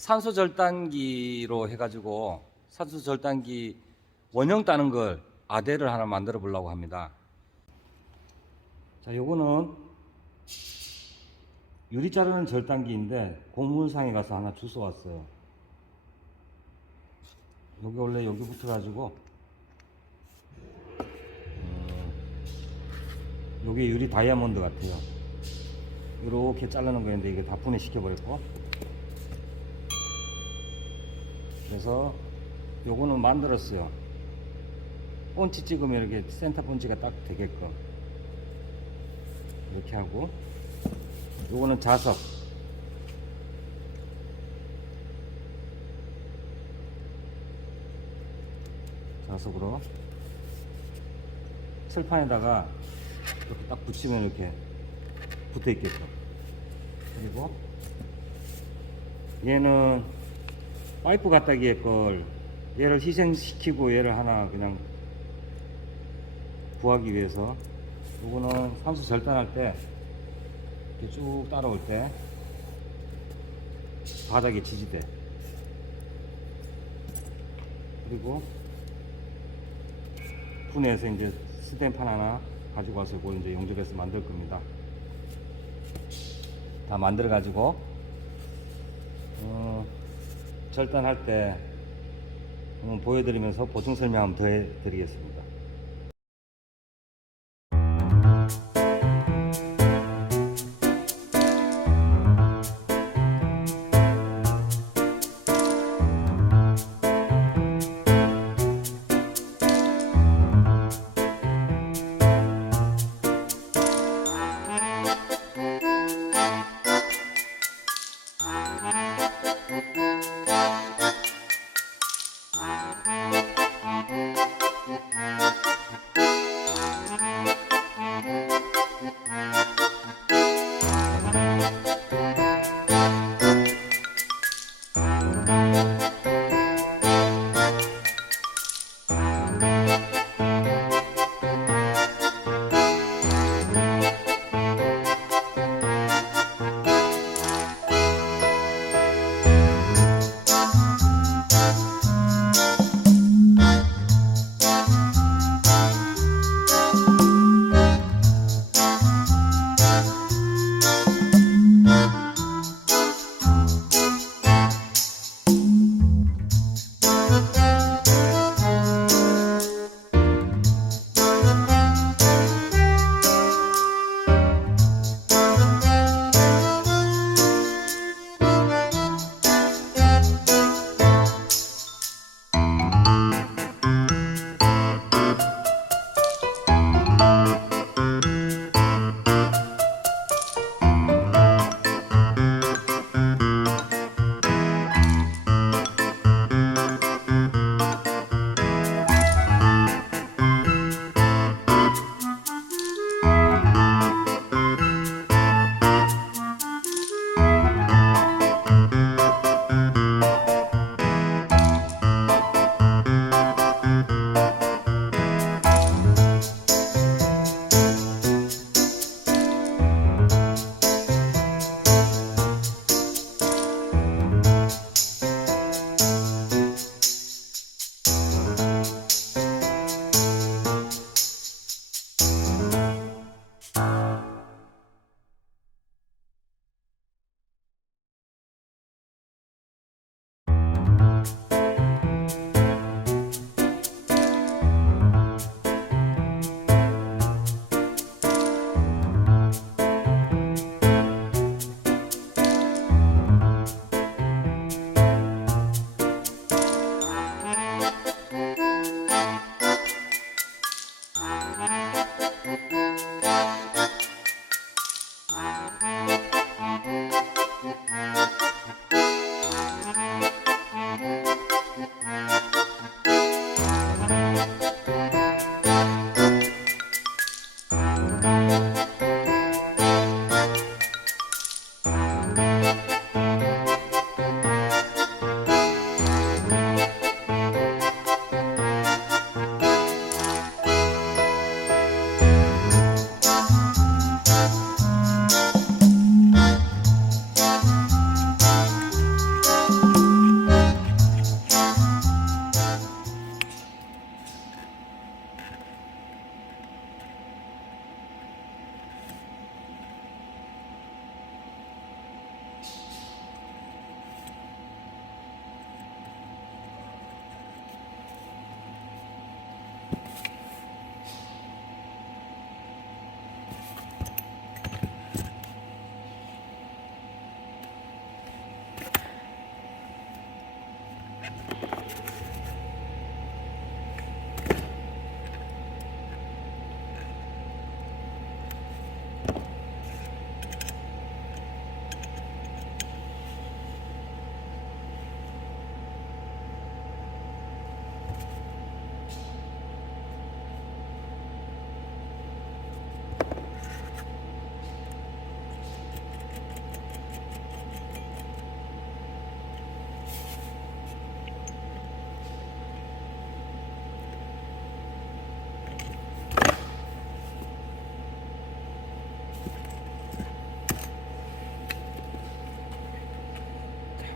산소 절단기로 해가지고 산소 절단기 원형 따는 걸 아대를 하나 만들어 보려고 합니다. 자, 요거는 유리 자르는 절단기인데 공문상에 가서 하나 주워 왔어요. 여기 원래 여기 붙어가지고 어, 요게 유리 다이아몬드 같아요. 이렇게 자르는 거였는데 이게 다 분해시켜 버렸고 그래서 요거는 만들었어요. 본치 찍으면 이렇게 센터 본치가 딱 되게끔 이렇게 하고 요거는 자석 자석으로 철판에다가 이렇게 딱 붙이면 이렇게 붙어 있겠죠. 그리고 얘는 파이프 갖다기에 걸 얘를 희생시키고 얘를 하나 그냥 구하기 위해서 요거는 산소 절단할 때 이렇게 쭉 따라올 때 바닥에 지지대 그리고 분해서 이제 스탠판 하나 가지고 와서 이거 이제 용접해서 만들 겁니다. 다 만들어 가지고 어, 절단할 때 한번 보여드리면서 보충 설명 한번 더 해드리겠습니다.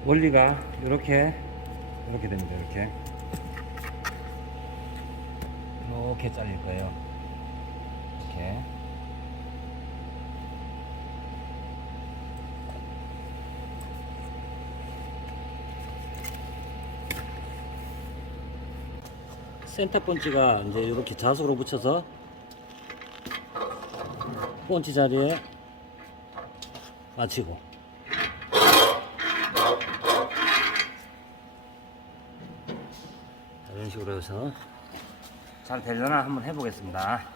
원리가 이렇게 이렇게 됩니다. 이렇게 이렇게 잘릴 거예요. 이렇게 센터 번지가 이제 이렇게 자석으로 붙여서 번지 자리에 맞추고 이런 식으로 해서 잘 되려나 한번 해보겠습니다.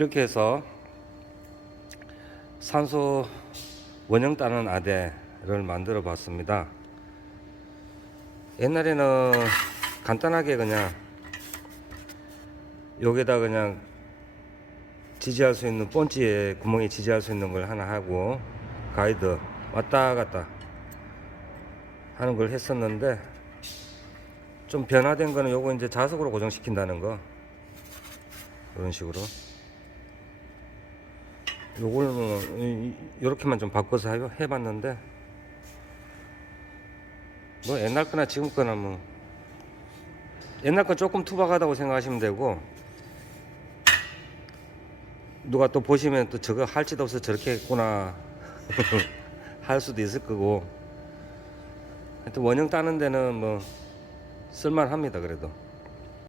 이렇게 해서 산소 원형 따는 아대를 만들어 봤습니다. 옛날에는 간단하게 그냥 여기다 그냥 지지할 수 있는 본지에 구멍에 지지할 수 있는 걸 하나 하고 가이드 왔다 갔다 하는 걸 했었는데 좀 변화된 거는 요거 이제 자석으로 고정시킨다는 거 이런 식으로 요거는 이렇게만 좀 바꿔서 해- 해봤는데. 뭐 옛날 거나 지금 거나 뭐. 옛날 건 조금 투박하다고 생각하시면 되고. 누가 또 보시면 또 저거 할 짓 없어 저렇게 했구나 할 수도 있을 거고. 하여튼 원형 따는 데는 뭐 쓸만합니다 그래도